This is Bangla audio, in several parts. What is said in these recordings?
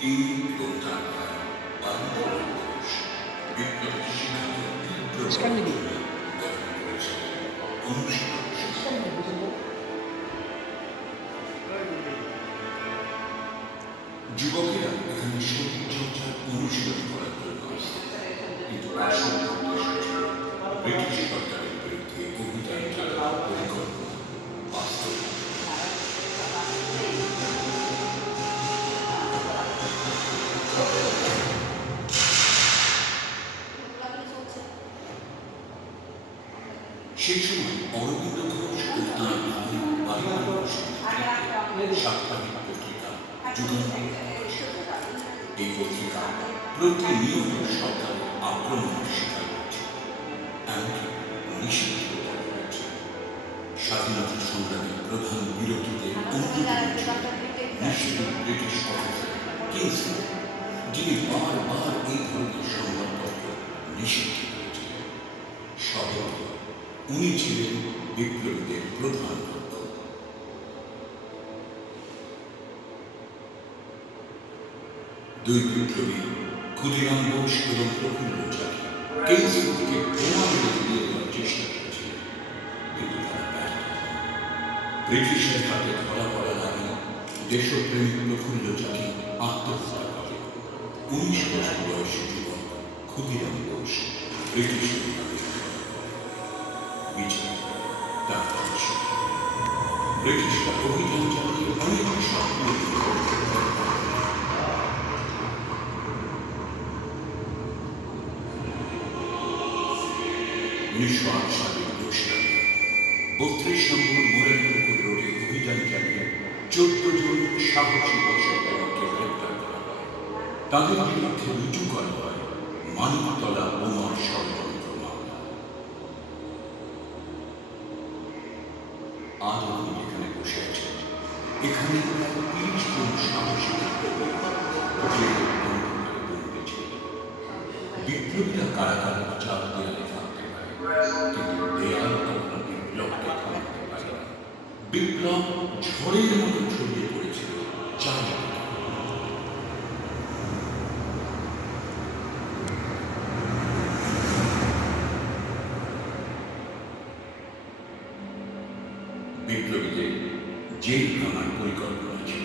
তিনি এবং তার ভাই বাল্যকাল ঘোষ বিপ্লবের শিক্ষাকে তীব্র Skandinavi. গঠন করেছিলেন অনুশীলন যুবকেরা এখানে শরীরচর্চার অনুশীলন করার জন্য আসতেন, কিন্তু আসল উদ্দেশ্য ছিল ব্রিটিশ সরকারের বিরুদ্ধে অভিযান চালানোর পরিকল্পনা বাস্তবায়ন। সেই সময় অরবিন্দ ঘোষ ও তাঁর ভাই বাল্যকাল ঘোষের নেতৃত্বে সাপ্তাহিক পত্রিকা যুগান্তর প্রকাশিত। এই পত্রিকা প্রতিনিয়ত সরকারের আক্রমণের শিকার হচ্ছে, এমনকি নিষিদ্ধ করা হয়েছে। স্বাধীনতা সংগ্রামের প্রধান বিরোধীদের অন্যতম ছিলেন নিষ্ঠুর ব্রিটিশ অফিসার কিংসলি, যিনি বারবার এই ধরনের সংবাদপত্র নিষিদ্ধ করেছিলেন। সর্বত উনি ছিলেন বিপ্লবীদের প্রধান লক্ষ্য। দুই বিপ্লবী ক্ষুদিরাম বোস এবং প্রফুল্ল চাকি কিংসলিকে বোমা মেরে দিয়ে দেওয়ার চেষ্টা করেছিলেন, কিন্তু তারা ব্যর্থ হন। ব্রিটিশের হাতে ধরা পড়ার আগে দেশপ্রেমিক প্রফুল্ল চাকি আত্মহত্যা করে। 19 বছর বয়সী যুবক ক্ষুদিরাম বোস ব্রিটিশের হাতে বিচার তার ভবিষ্যৎ। ব্রিটিশরা অভিযান চালিয়ে অনেক স্বপ্ন 1908 সালের 32 নম্বর মুরারিপুকুর রোডে অভিযান চালিয়ে 14 জন সাহসী দেশপ্রেমিককে গ্রেপ্তার করা হয়। তাদের বিরুদ্ধে রুজু করা হয় মানিকতলা বোমার ষড়যন্ত্র মামলা। আজ আপনি যেখানে বসে আছেন, এখানে 30 জন সাহসী বিপ্লবীরা কারাগারে চার দেয়ালে থাকতে পারে, কিন্তু দেয়াল কখনো বিপ্লবকে থামাতে পারে না। বিপ্লব ঝড়ের মতো ছড়িয়ে পড়েছিল চারদিকে। বিপ্লবীদের জেল ভাঙার পরিকল্পনা ছিল।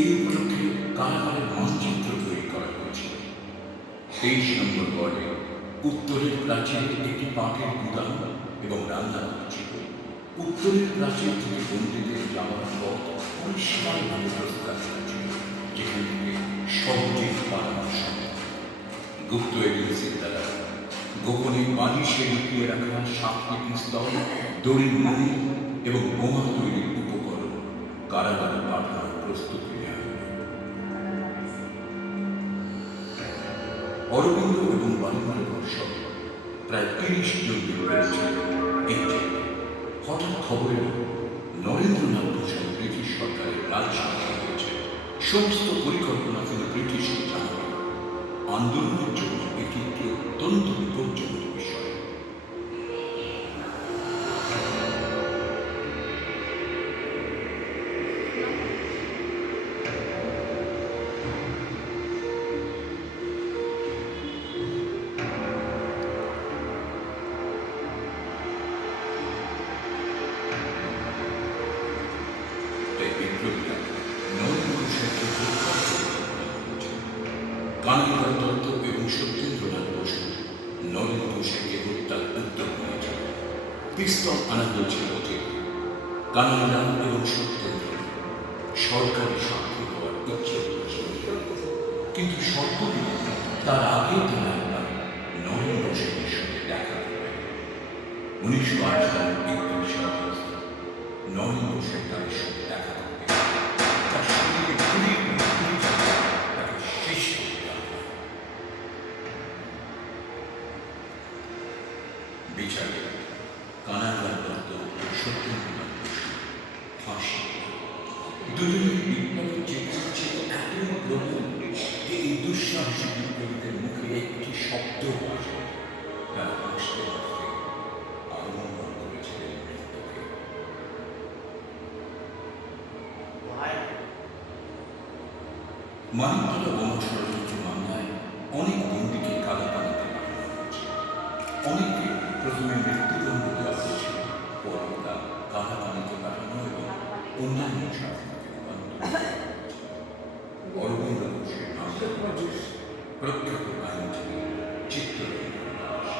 এই উপলক্ষে কারাগারের মানচিত্র তৈরি করা হয়েছিল। 23 নম্বর ওয়ার্ডে উত্তরের প্রাচীরে একটি পাটের গুদাম এবং রান্নাঘর ছিল। উত্তরের প্রাচীর থেকে বন্দীদের যাওয়ার পথ পরিষ্কারভাবে প্রস্তাব করা ছিল, যেখান থেকে সহজেই পালানো সম্ভব। গুপ্ত এজেন্সির দ্বারা গোপনে বালিশে লুকিয়ে রাখা 7টি পিস্তল, দড়ির মুড়ি এবং বোমা তৈরির উপকরণ কারাগারে পাঠানোর প্রস্তুতি নেওয়া হল। অরবিন্দ এবং বাল্যকাল ঘোষ প্রায় 30 জন বিপ্লবী ছিলেন এই জেলে। হঠাৎ খবর এল নরেন্দ্রনাথ ভূষণ ব্রিটিশ সরকারের রাজসভায় হয়েছে। সমস্ত পরিকল্পনা তিনি ব্রিটিশকে জানালেন। আন্দোলনের জন্য এটি একটি অত্যন্ত বিপজ্জনক বিষয়। বিপ্লবীরা নরেন্দ্র ঘোষের কানাইলাল দত্ত এবং সত্যেন্দ্রনাথ বসু নরেন্দ্র ঘোষকে হত্যার উদ্যোগ নিয়েছিল। পিস্তল আনা হয়েছিল যে কানাইলাল এবং সত্যেন্দ্র সরকারি সাক্ষী হওয়ার ইচ্ছে করেছিল, কিন্তু শর্ত দিল তার আগে কানাইলাল নরেন্দ্র ঘোষের সঙ্গে দেখা করবেন। 1908 সালের 31 আগস্ট নরেন্দ্র ঘোষের তাদের সঙ্গে দেখা করবে। তার শরীরে গুলি তাকে শেষ করে দেওয়া হয়। বিচারে কানাইলাল দত্ত ও সত্যেন্দ্রনাথ বসু ফাঁসি। দুজনের বিপ্লবের চেতনা ছিল এতই প্রবল যে এই দুঃসাহসী বিপ্লবীদের মুখে একটি শব্দ আসে। তারা হাসতে হাসতে আলিঙ্গন করেছিলেন মৃত্যুকে। মানিকতলা বোমা ষড়যন্ত্র মামলায় অনেক বন্দীকে কালাপানিতে পাঠানো হয়েছে। অনেককে প্রথমে মৃত্যুদণ্ড দেওয়া হয়েছিল, পরে তা কালাপানিতে পাঠানো এবং অন্যান্য শাস্তিতে রূপান্তর করা হয়েছে। অরবিন্দ ঘোষের মামলা করেছেন প্রখ্যাত আইনজীবী চিত্তরঞ্জন দাস।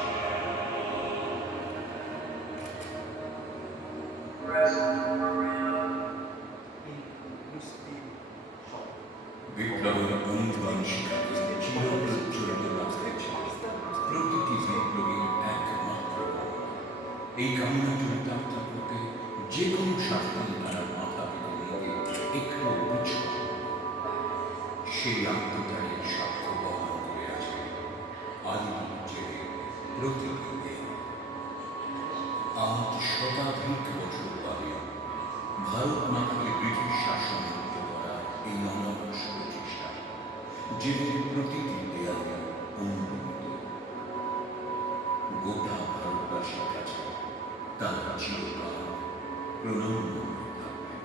বিপ্লবের অনুদান শিখাতে চিরপ্রজ্বলিত রাখতে চাই প্রতিটি বিপ্লবীর একমাত্র কামনা। এই কামনা চরিতার্থ করতে যে কোনো শাসন তারা মাথা পেতে নিতে একটু পিছু সেই আত্মত্যাগের সাক্ষ্য বহন করে আছে আজীবন জেলে প্রতিটি দিন। আজ শতাধিক বছর বাদে ভারত মাতাকে ব্রিটিশ শাসন মুক্ত করা এই অনবশ প্রচেষ্টা জেলের প্রতিটি দেয়ালে অনুপ্রাণিত। গোটা ভারতবাসীর কাছে তারা চিরকাল প্রণম্য হয়ে থাকবেন।